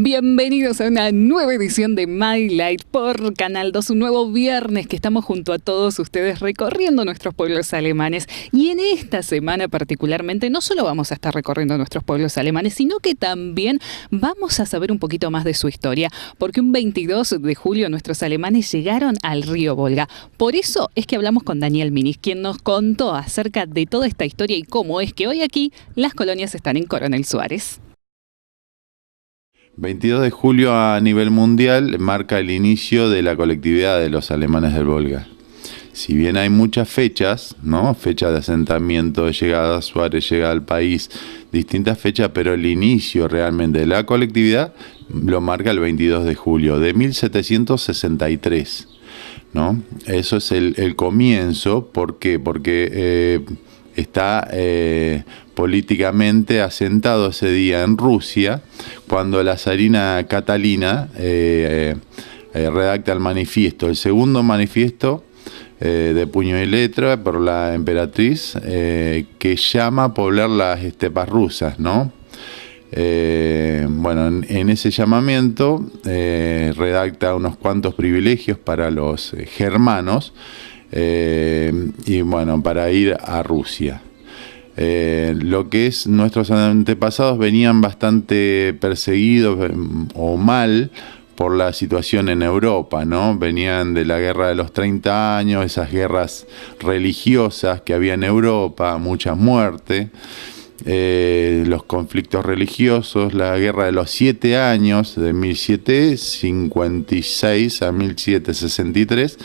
Bienvenidos a una nueva edición de My Light por Canal 2, un nuevo viernes que estamos junto a todos ustedes recorriendo nuestros pueblos alemanes. Y en esta semana particularmente no solo vamos a estar recorriendo nuestros pueblos alemanes, sino que también vamos a saber un poquito más de su historia, porque un 22 de julio nuestros alemanes llegaron al río Volga. Por eso es que hablamos con Daniel Minis, quien nos contó acerca de toda esta historia y cómo es que hoy aquí las colonias están en Coronel Suárez. 22 de julio a nivel mundial marca el inicio de la colectividad de los alemanes del Volga. Si bien hay muchas fechas, ¿no? Fecha de asentamiento, de llegada, Suárez llega al país, distintas fechas, pero el inicio realmente de la colectividad lo marca el 22 de julio de 1763, ¿no? Eso es el comienzo. ¿Por qué? Porque está políticamente asentado ese día en Rusia, cuando la zarina Catalina redacta el manifiesto, el segundo manifiesto de puño y letra por la emperatriz, que llama a poblar las estepas rusas, ¿no? Bueno, en ese llamamiento redacta unos cuantos privilegios para los germanos, y bueno, para ir a Rusia. Lo que es nuestros antepasados venían bastante perseguidos o mal por la situación en Europa, ¿no? Venían de la guerra de los 30 años, esas guerras religiosas que había en Europa, mucha muerte, los conflictos religiosos, la guerra de los 7 años, de 1756 a 1763,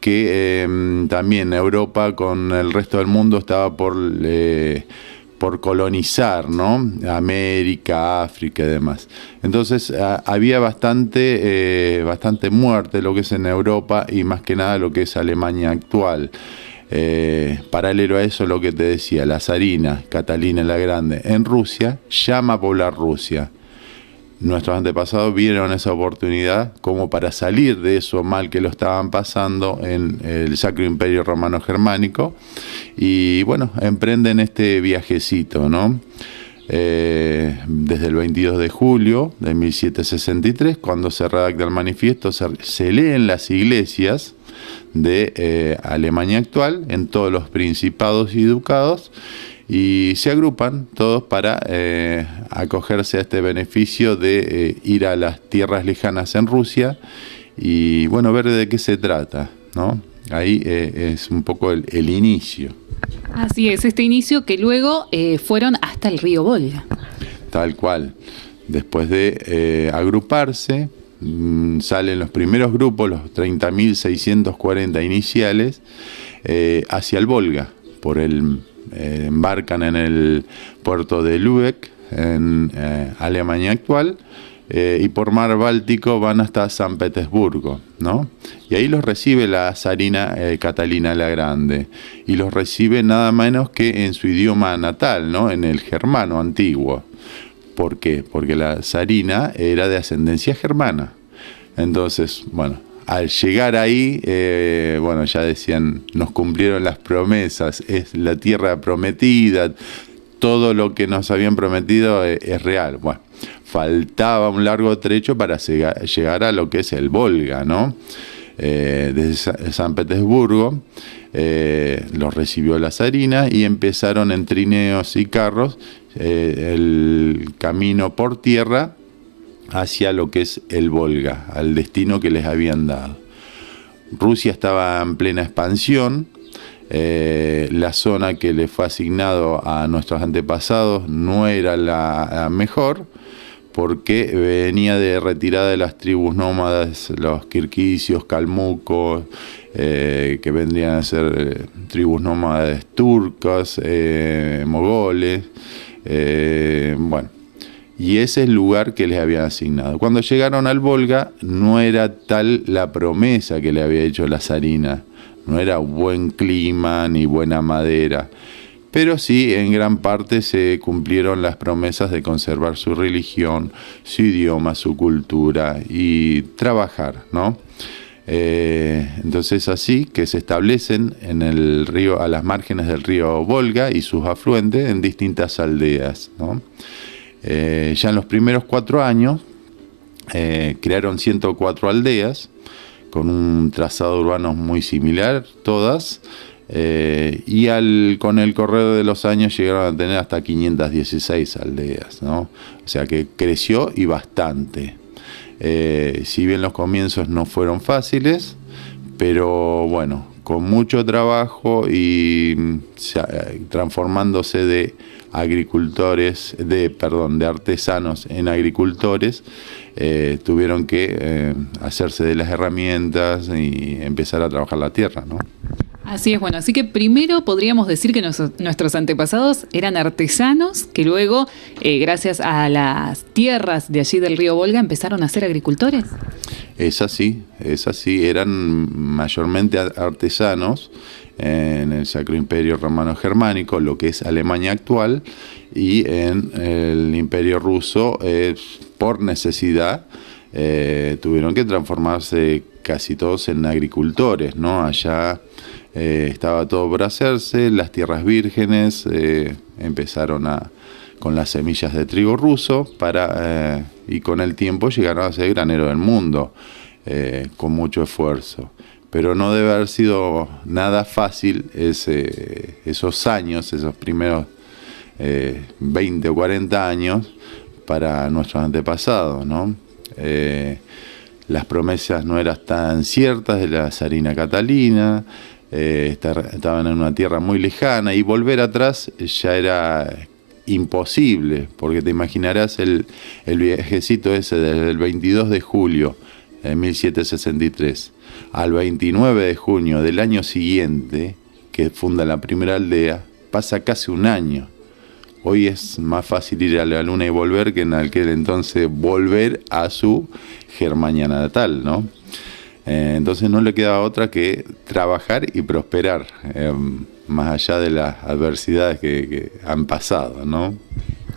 que también Europa con el resto del mundo estaba por colonizar, ¿no? América, África y demás. Entonces había bastante muerte lo que es en Europa y más que nada lo que es Alemania actual. Paralelo a eso, lo que te decía, la zarina Catalina la Grande en Rusia llama a poblar Rusia. Nuestros antepasados vieron esa oportunidad como para salir de eso mal que lo estaban pasando en el Sacro Imperio Romano Germánico, y bueno, emprenden este viajecito, ¿no? Desde el 22 de julio de 1763, cuando se redacta el manifiesto, se lee en las iglesias de Alemania actual, en todos los principados y ducados, y se agrupan todos para acogerse a este beneficio de ir a las tierras lejanas en Rusia y bueno, ver de qué se trata, ¿no? Ahí es un poco el inicio. Así es, este inicio que luego fueron hasta el río Volga. Tal cual. Después de agruparse, salen los primeros grupos, los 30.640 iniciales, hacia el Volga, embarcan en el puerto de Lübeck, en Alemania actual, y por mar Báltico van hasta San Petersburgo, ¿no? Y ahí los recibe la zarina Catalina la Grande, y los recibe nada menos que en su idioma natal, ¿no? En el germano antiguo. ¿Por qué? Porque la zarina era de ascendencia germana. Entonces, bueno, al llegar ahí, bueno, ya decían, nos cumplieron las promesas, es la tierra prometida, todo lo que nos habían prometido es real. Bueno, faltaba un largo trecho para llegar a lo que es el Volga, ¿no? Desde San Petersburgo los recibió la zarina y empezaron en trineos y carros el camino por tierra hacia lo que es el Volga, al destino que les habían dado. Rusia estaba en plena expansión. La zona que le fue asignado a nuestros antepasados no era la mejor, porque venía de retirada de las tribus nómadas, los kirguisios, calmucos, que vendrían a ser tribus nómadas turcas, mogoles, bueno. Y ese es el lugar que les habían asignado. Cuando llegaron al Volga, no era tal la promesa que le había hecho la zarina. No era buen clima ni buena madera. Pero sí, en gran parte se cumplieron las promesas de conservar su religión, su idioma, su cultura y trabajar, ¿no? Entonces así que se establecen en el río, a las márgenes del río Volga y sus afluentes en distintas aldeas, ¿no? Ya en los primeros 4 años crearon 104 aldeas con un trazado urbano muy similar, todas, y con el correr de los años llegaron a tener hasta 516 aldeas, ¿no? O sea que creció y bastante. Si bien los comienzos no fueron fáciles, pero bueno, con mucho trabajo y transformándose de artesanos en agricultores, tuvieron que hacerse de las herramientas y empezar a trabajar la tierra, ¿no? Así es, bueno, así que primero podríamos decir que nuestros antepasados eran artesanos, que luego, gracias a las tierras de allí del río Volga, empezaron a ser agricultores. Es así, eran mayormente artesanos en el Sacro Imperio Romano Germánico, lo que es Alemania actual, y en el Imperio Ruso, por necesidad, tuvieron que transformarse casi todos en agricultores, ¿no? Allá estaba todo por hacerse, las tierras vírgenes empezaron con las semillas de trigo ruso y con el tiempo llegaron a ser granero del mundo, con mucho esfuerzo. Pero no debe haber sido nada fácil esos años, esos primeros 20 o 40 años para nuestros antepasados, ¿no? Las promesas no eran tan ciertas de la zarina Catalina, estaban en una tierra muy lejana y volver atrás ya era imposible, porque te imaginarás el viajecito ese desde el 22 de julio de 1763 al 29 de junio del año siguiente, que funda la primera aldea, pasa casi un año. Hoy es más fácil ir a la luna y volver que en aquel entonces volver a su Germania natal, ¿no? Entonces no le quedaba otra que trabajar y prosperar, más allá de las adversidades que han pasado, ¿no?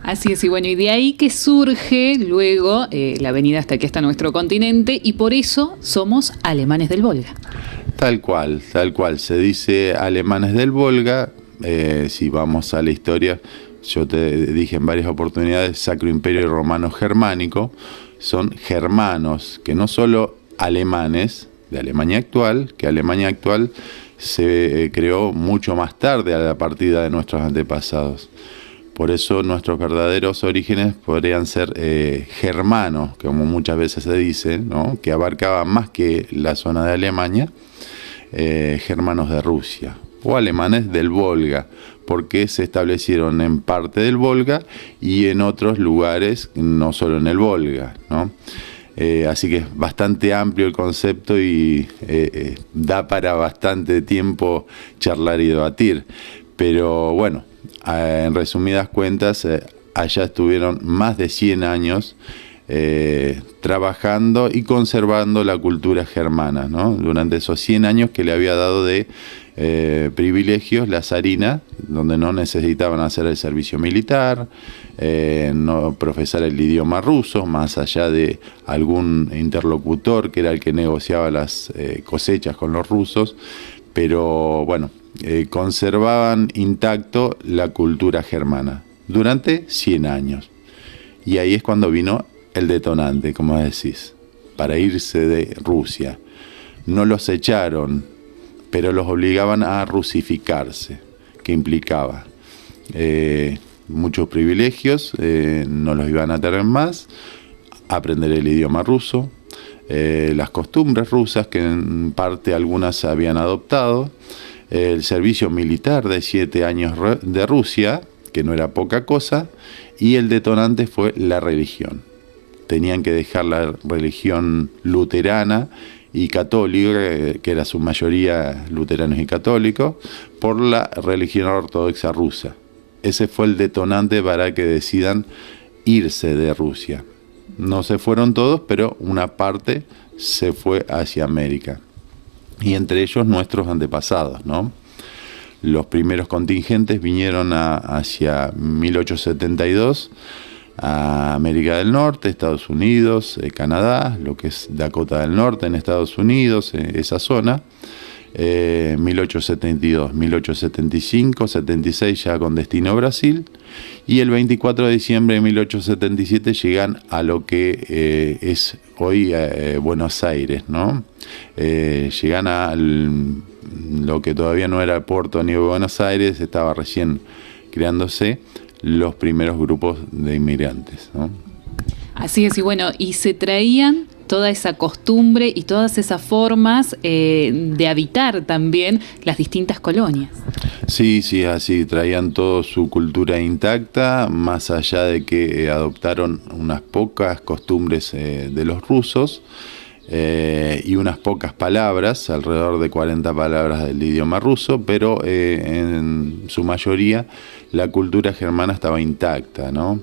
Así es, y bueno, y de ahí que surge luego la venida hasta aquí, hasta nuestro continente, y por eso somos alemanes del Volga. Tal cual, se dice alemanes del Volga. Si vamos a la historia, yo te dije en varias oportunidades, Sacro Imperio Romano Germánico, son germanos, que no solo alemanes de Alemania actual, que Alemania actual se creó mucho más tarde a la partida de nuestros antepasados. Por eso nuestros verdaderos orígenes podrían ser germanos, como muchas veces se dice, ¿no? Que abarcaban más que la zona de Alemania, germanos de Rusia o alemanes del Volga, porque se establecieron en parte del Volga y en otros lugares, no solo en el Volga, ¿no? Así que es bastante amplio el concepto y da para bastante tiempo charlar y debatir. Pero bueno, en resumidas cuentas, allá estuvieron más de 100 años trabajando y conservando la cultura germana, ¿no? Durante esos 100 años que le había dado de privilegios la zarina, donde no necesitaban hacer el servicio militar, no profesar el idioma ruso, más allá de algún interlocutor que era el que negociaba las cosechas con los rusos, pero bueno, conservaban intacto la cultura germana durante 100 años. Y ahí es cuando vino el detonante, como decís, para irse de Rusia. No los echaron, pero los obligaban a rusificarse, que implicaba muchos privilegios, no los iban a tener más, aprender el idioma ruso, las costumbres rusas, que en parte algunas habían adoptado, el servicio militar de 7 años de Rusia, que no era poca cosa, y el detonante fue la religión. Tenían que dejar la religión luterana y católica, que era su mayoría luteranos y católicos, por la religión ortodoxa rusa. Ese fue el detonante para que decidan irse de Rusia. No se fueron todos, pero una parte se fue hacia América. Y entre ellos nuestros antepasados, ¿no? Los primeros contingentes vinieron hacia 1872 a América del Norte, Estados Unidos, Canadá, lo que es Dakota del Norte en Estados Unidos, esa zona. 1872, 1875, 76 ya con destino Brasil, y el 24 de diciembre de 1877 llegan a lo que es hoy Buenos Aires, ¿no? Llegan a lo que todavía no era Puerto ni Buenos Aires, estaba recién creándose los primeros grupos de inmigrantes, ¿no? Así es, y bueno, y se traían toda esa costumbre y todas esas formas de habitar también las distintas colonias. Sí, sí, así, traían toda su cultura intacta, más allá de que adoptaron unas pocas costumbres de los rusos y unas pocas palabras, alrededor de 40 palabras del idioma ruso, pero en su mayoría la cultura germana estaba intacta, ¿no?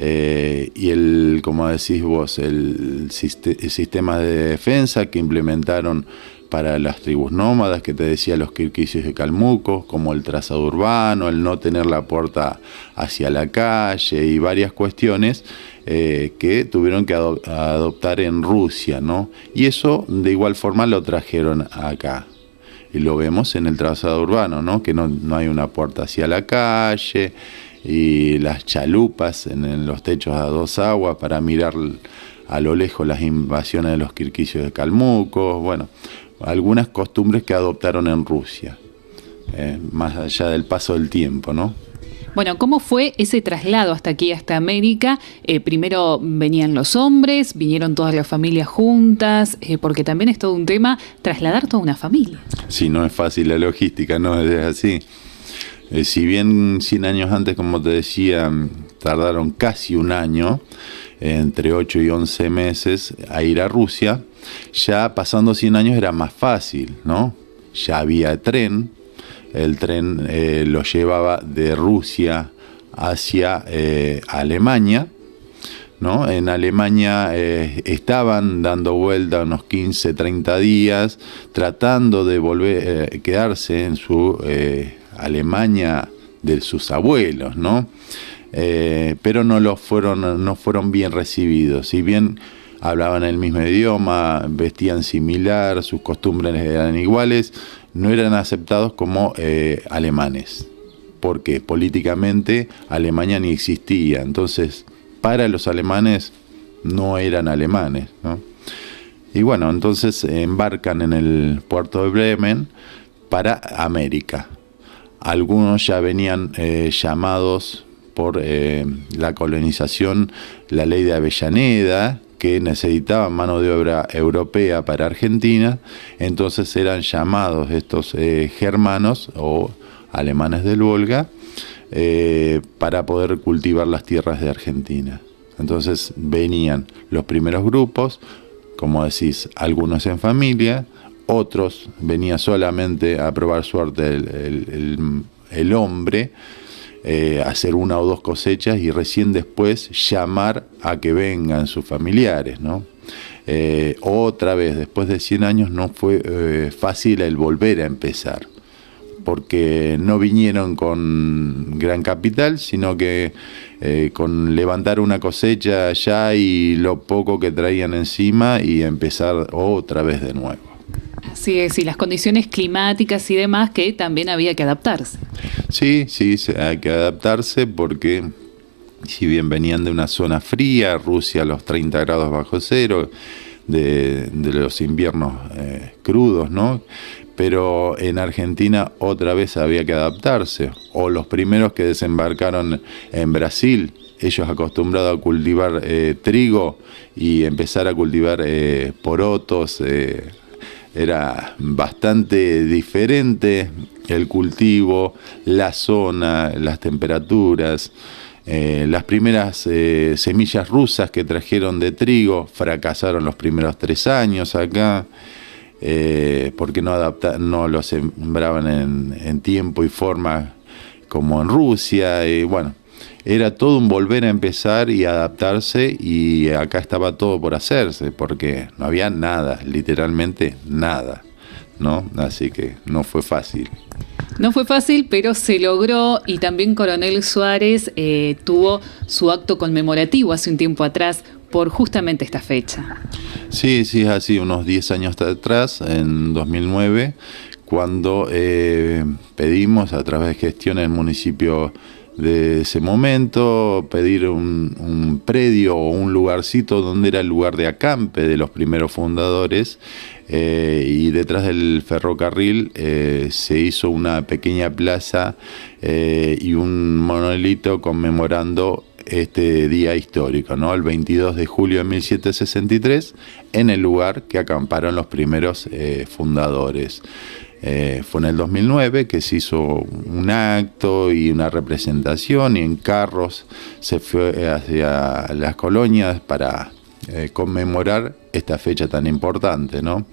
Y como decís vos, el sistema de defensa que implementaron para las tribus nómadas, que te decía los kirguises de Calmuco, como el trazado urbano, el no tener la puerta hacia la calle y varias cuestiones que tuvieron que adoptar en Rusia, ¿no? Y eso de igual forma lo trajeron acá. Y lo vemos en el trazado urbano, ¿no? Que no hay una puerta hacia la calle, y las chalupas en los techos a dos aguas para mirar a lo lejos las invasiones de los kirguises de Calmuco, bueno, algunas costumbres que adoptaron en Rusia, más allá del paso del tiempo, ¿no? Bueno, ¿cómo fue ese traslado hasta aquí, hasta América? Primero venían los hombres, vinieron todas las familias juntas, porque también es todo un tema trasladar toda una familia. Sí, no es fácil la logística, no es así. Si bien 100 años antes, como te decía, tardaron casi un año, entre 8 y 11 meses, a ir a Rusia, ya pasando 100 años era más fácil, ¿no? Ya había tren, el tren lo llevaba de Rusia hacia Alemania, ¿no? En Alemania estaban dando vuelta unos 15, 30 días, tratando de volver, quedarse en su Alemania de sus abuelos, ¿no? Pero no fueron bien recibidos. Si bien hablaban el mismo idioma, vestían similar, sus costumbres eran iguales, no eran aceptados como alemanes, porque políticamente Alemania ni existía. Entonces, para los alemanes no eran alemanes, ¿no? Y bueno, entonces embarcan en el puerto de Bremen para América. Algunos ya venían llamados por la colonización, la ley de Avellaneda, que necesitaban mano de obra europea para Argentina, entonces eran llamados estos germanos o alemanes del Volga para poder cultivar las tierras de Argentina. Entonces venían los primeros grupos, como decís, algunos en familia, otros venía solamente a probar suerte el hombre, hacer una o dos cosechas y recién después llamar a que vengan sus familiares, ¿no? Otra vez, después de 100 años no fue fácil el volver a empezar, porque no vinieron con gran capital, sino que con levantar una cosecha ya y lo poco que traían encima y empezar otra vez de nuevo. Así es, y las condiciones climáticas y demás que también había que adaptarse. Sí, hay que adaptarse porque si bien venían de una zona fría, Rusia a los 30 grados bajo cero, de los inviernos crudos, ¿no? Pero en Argentina otra vez había que adaptarse, o los primeros que desembarcaron en Brasil, ellos acostumbrados a cultivar trigo y empezar a cultivar porotos, era bastante diferente el cultivo, la zona, las temperaturas. Las primeras semillas rusas que trajeron de trigo fracasaron los primeros 3 años acá, porque no lo sembraban en tiempo y forma como en Rusia. Bueno, era todo un volver a empezar y adaptarse, y acá estaba todo por hacerse, porque no había nada, literalmente nada, ¿no? Así que no fue fácil. No fue fácil, pero se logró, y también Coronel Suárez tuvo su acto conmemorativo hace un tiempo atrás por justamente esta fecha. Sí, es así, unos 10 años atrás, en 2009, cuando pedimos a través de gestión en el municipio de ese momento, pedir un predio o un lugarcito donde era el lugar de acampe de los primeros fundadores, y detrás del ferrocarril se hizo una pequeña plaza y un monolito conmemorando este día histórico, ¿no? El 22 de julio de 1763, en el lugar que acamparon los primeros fundadores. Fue en el 2009 que se hizo un acto y una representación, y en carros se fue hacia las colonias para conmemorar esta fecha tan importante, ¿no?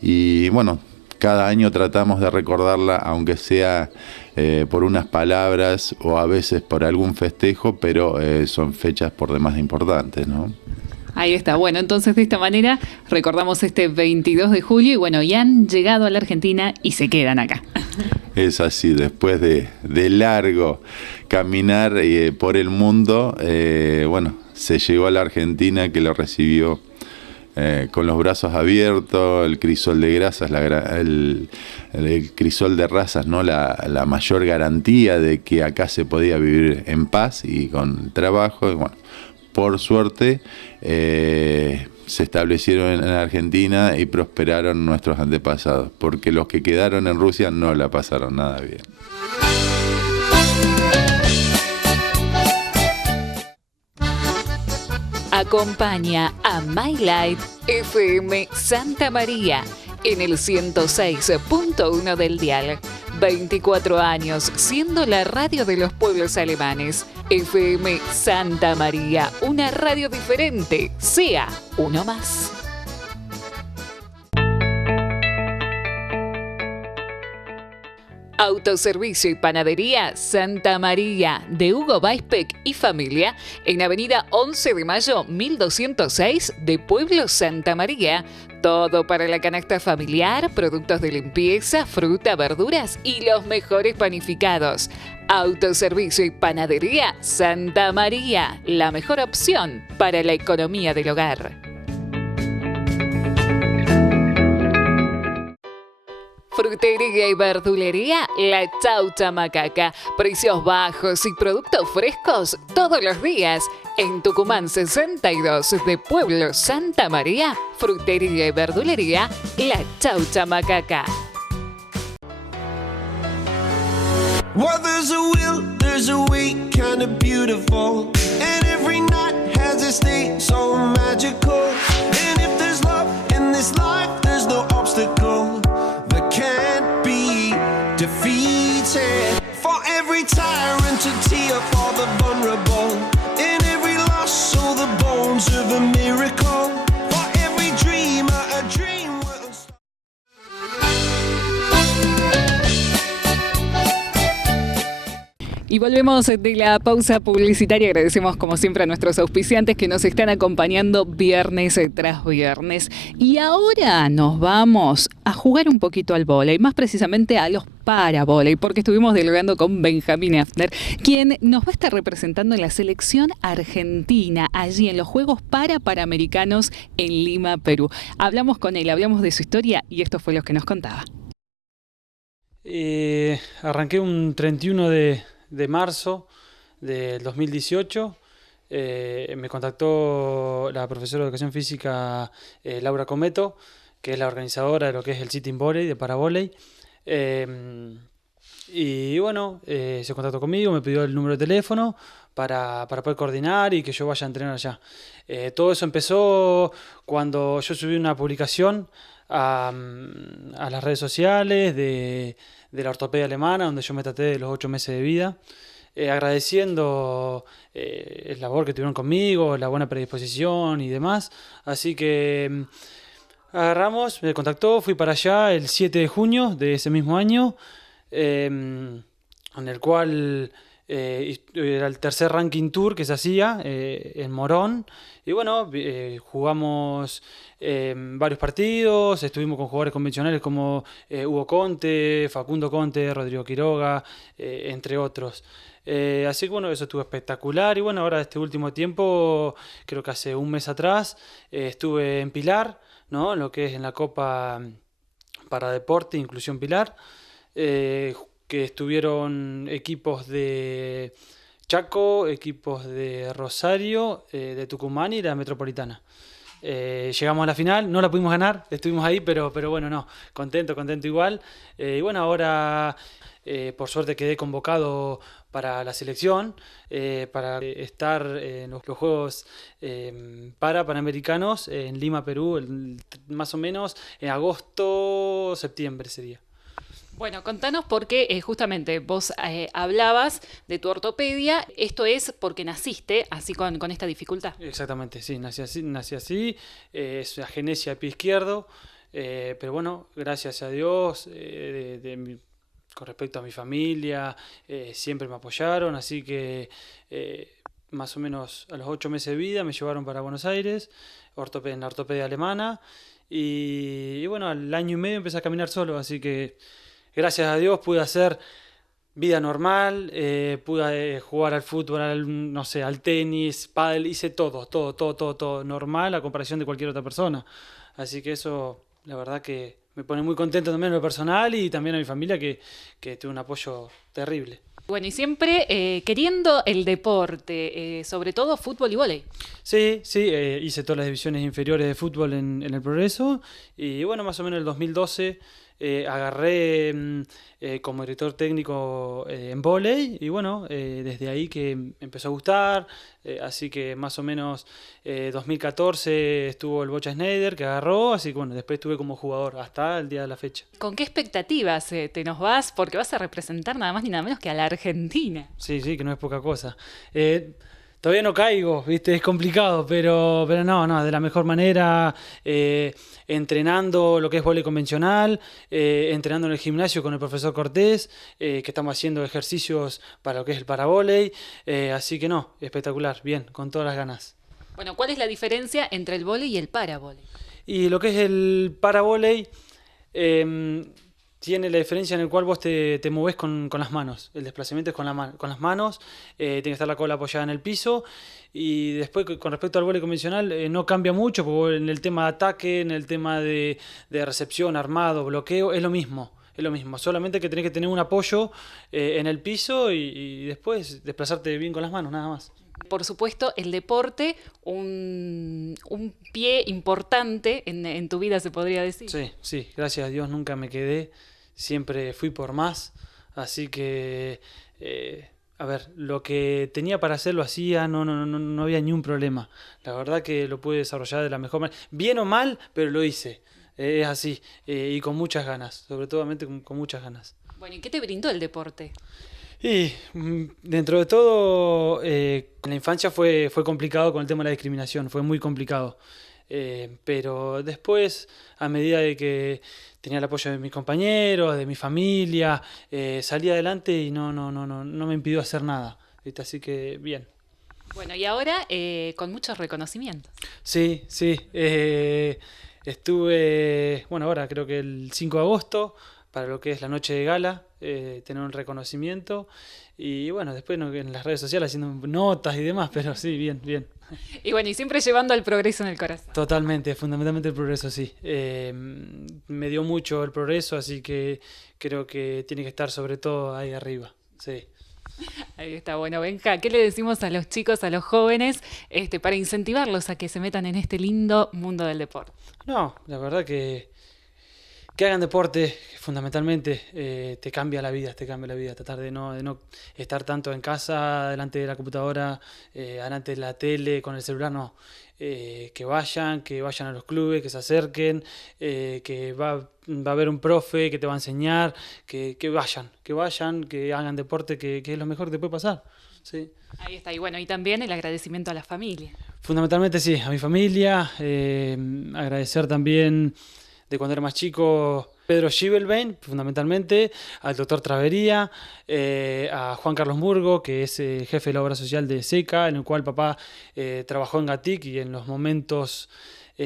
Y bueno, cada año tratamos de recordarla, aunque sea por unas palabras o a veces por algún festejo, pero son fechas por demás importantes, ¿no? Ahí está. Bueno, entonces de esta manera recordamos este 22 de julio y bueno, ya han llegado a la Argentina y se quedan acá. Es así, después de largo caminar por el mundo, bueno, se llegó a la Argentina, que lo recibió con los brazos abiertos, el crisol de grasas, el crisol de razas, ¿no? La mayor garantía de que acá se podía vivir en paz y con trabajo. Y bueno, por suerte se establecieron en Argentina y prosperaron nuestros antepasados, porque los que quedaron en Rusia no la pasaron nada bien. Acompaña a My Light FM Santa María en el 106.1 del dial. 24 años siendo la radio de los pueblos alemanes. FM Santa María, una radio diferente. Sea uno más. Autoservicio y Panadería Santa María de Hugo Weisbeck y familia en Avenida 11 de Mayo 1206 de Pueblo Santa María. Todo para la canasta familiar, productos de limpieza, fruta, verduras y los mejores panificados. Autoservicio y Panadería Santa María, la mejor opción para la economía del hogar. Frutería y verdulería La Chaucha Macaca. Precios bajos y productos frescos todos los días. En Tucumán 62 de Pueblo Santa María, frutería y verdulería La Chaucha Macaca. Well, there's a will, there's a way, kind of beautiful. And every night has a state so magical. And if there's love in this life, there's no obstacle that can't be defeated. For every tyrant to tear for the vulnerable. In every loss, so the bones of a miracle. For every dreamer, a dream will start. Y volvemos de la pausa publicitaria. Agradecemos como siempre a nuestros auspiciantes que nos están acompañando viernes tras viernes. Y ahora nos vamos a jugar un poquito al vóley, más precisamente a los paravóley, porque estuvimos dialogando con Benjamín Hafner, quien nos va a estar representando en la selección argentina, allí en los Juegos Panamericanos en Lima, Perú. Hablamos con él, hablamos de su historia y esto fue lo que nos contaba. Arranqué un 31 de marzo del 2018. Me contactó la profesora de Educación Física Laura Cometo, que es la organizadora de lo que es el Sitting Volley, de Paravóley. Y bueno, se contactó conmigo, me pidió el número de teléfono para poder coordinar y que yo vaya a entrenar allá. Todo eso empezó cuando yo subí una publicación a las redes sociales de la ortopedia alemana, donde yo me traté de los 8 meses de vida, agradeciendo el labor que tuvieron conmigo, la buena predisposición y demás. Así que agarramos, me contactó, fui para allá el 7 de junio de ese mismo año, en el cual era el tercer ranking tour que se hacía en Morón. Y bueno, jugamos varios partidos, estuvimos con jugadores convencionales como Hugo Conte, Facundo Conte, Rodrigo Quiroga, entre otros. Así que bueno, eso estuvo espectacular. Y bueno, ahora este último tiempo, creo que hace un mes atrás, estuve en Pilar, ¿no? Lo que es en la Copa para Deporte, Inclusión Pilar, que estuvieron equipos de Chaco, equipos de Rosario, de Tucumán y la Metropolitana. Llegamos a la final, no la pudimos ganar, estuvimos ahí, pero bueno, no, contento igual. Y bueno, ahora por suerte quedé convocado para la selección, para estar en los Juegos Panamericanos en Lima, Perú, más o menos en agosto, septiembre sería. Bueno, contanos porque justamente vos hablabas de tu ortopedia. Esto es porque naciste así con esta dificultad. Exactamente, sí, nací así, es agenesia de pie izquierdo, pero bueno, gracias a Dios, con respecto a mi familia, siempre me apoyaron, así que más o menos a los 8 meses de vida me llevaron para Buenos Aires, en la ortopedia alemana, y bueno, al año y medio empecé a caminar solo, así que gracias a Dios pude hacer vida normal, pude jugar al fútbol, no sé, al tenis, pádel, hice todo normal a comparación de cualquier otra persona. Así que eso, la verdad que me pone muy contento también en lo personal y también a mi familia que tuvo un apoyo terrible. Bueno, y siempre queriendo el deporte, sobre todo fútbol y vóley. Sí, hice todas las divisiones inferiores de fútbol en el Progreso y bueno, más o menos en el 2012 agarré como director técnico en vóley y bueno, desde ahí que empezó a gustar, así que más o menos 2014 estuvo el Bocha Schneider que agarró, así que bueno, después estuve como jugador hasta el día de la fecha. ¿Con qué expectativas te nos vas? Porque vas a representar nada más ni nada menos que a la Argentina. Sí, que no es poca cosa. Todavía no caigo, ¿viste? Es complicado, pero no, de la mejor manera, entrenando lo que es vóley convencional, entrenando en el gimnasio con el profesor Cortés, que estamos haciendo ejercicios para lo que es el paravóley, así que no, espectacular, bien, con todas las ganas. Bueno, ¿cuál es la diferencia entre el vóley y el paravóley? Y lo que es el paravóley, tiene la diferencia en el cual vos te movés con las manos. El desplazamiento es con las manos, tiene que estar la cola apoyada en el piso. Y después, con respecto al vóley convencional, no cambia mucho, porque en el tema de ataque, en el tema de recepción, armado, bloqueo, es lo mismo. Solamente que tenés que tener un apoyo en el piso y después desplazarte bien con las manos, nada más. Por supuesto, el deporte, un pie importante en tu vida, se podría decir. Sí, gracias a Dios nunca me quedé, siempre fui por más, así que, a ver, lo que tenía para hacer lo hacía, no había ni un problema. La verdad que lo pude desarrollar de la mejor manera, bien o mal, pero lo hice, es así, y con muchas ganas, sobre todo con muchas ganas. Bueno, ¿y qué te brindó el deporte? Y dentro de todo, en la infancia fue complicado con el tema de la discriminación, fue muy complicado. Pero después, a medida de que tenía el apoyo de mis compañeros, de mi familia, salí adelante y no me impidió hacer nada, ¿viste? Así que bien. Bueno, y ahora con muchos reconocimientos. Sí, estuve, bueno, ahora creo que el 5 de agosto, para lo que es la noche de gala, tener un reconocimiento y bueno, después en las redes sociales haciendo notas y demás, pero sí, bien. Y bueno, y siempre llevando el progreso en el corazón. Totalmente, fundamentalmente el progreso, sí. Me dio mucho el progreso, así que creo que tiene que estar sobre todo ahí arriba, sí. Ahí está, bueno, Benja, ¿qué le decimos a los chicos, a los jóvenes, para incentivarlos a que se metan en este lindo mundo del deporte? No, la verdad que hagan deporte, fundamentalmente, te cambia la vida, tratar de no estar tanto en casa, delante de la computadora, delante de la tele, con el celular, no. Que vayan a los clubes, que se acerquen, que va a haber un profe que te va a enseñar, que vayan, que hagan deporte, que es lo mejor que te puede pasar. Sí. Ahí está, y bueno, y también el agradecimiento a la familia. Fundamentalmente sí, a mi familia, agradecer también de cuando era más chico, Pedro Schivelbein, fundamentalmente, al doctor Travería, a Juan Carlos Murgo, que es jefe de la obra social de SECA, en el cual papá trabajó en Gatic y en los momentos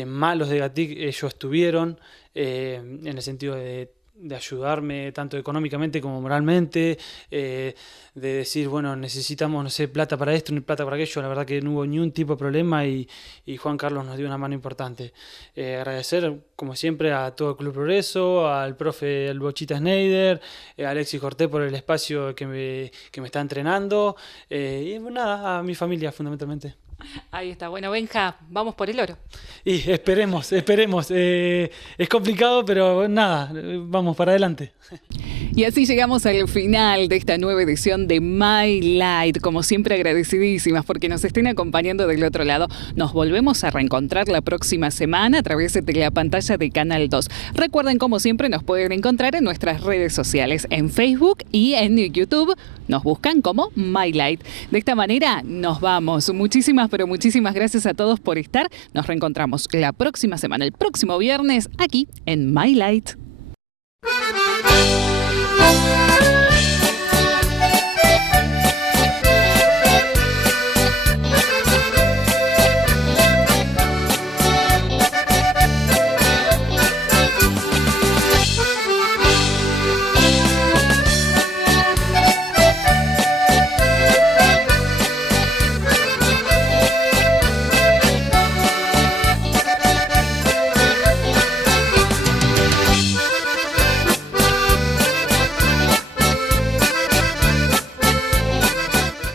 malos de Gatic ellos estuvieron, en el sentido de de ayudarme tanto económicamente como moralmente, de decir, bueno, necesitamos, no sé, plata para esto, ni plata para aquello. La verdad que no hubo ni un tipo de problema y Juan Carlos nos dio una mano importante. Agradecer, como siempre, a todo el Club Progreso, al profe el Bochita Schneider, a Alexis Cortés por el espacio que me está entrenando, y nada, a mi familia fundamentalmente. Ahí está. Bueno, Benja, vamos por el oro. Y esperemos. Es complicado, pero nada, vamos para adelante. Y así llegamos al final de esta nueva edición de My Light. Como siempre, agradecidísimas porque nos estén acompañando del otro lado. Nos volvemos a reencontrar la próxima semana a través de la pantalla de Canal 2. Recuerden, como siempre, nos pueden encontrar en nuestras redes sociales, en Facebook y en YouTube. Nos buscan como My Light. De esta manera nos vamos. Muchísimas gracias a todos por estar. Nos reencontramos la próxima semana, el próximo viernes, aquí en My Light.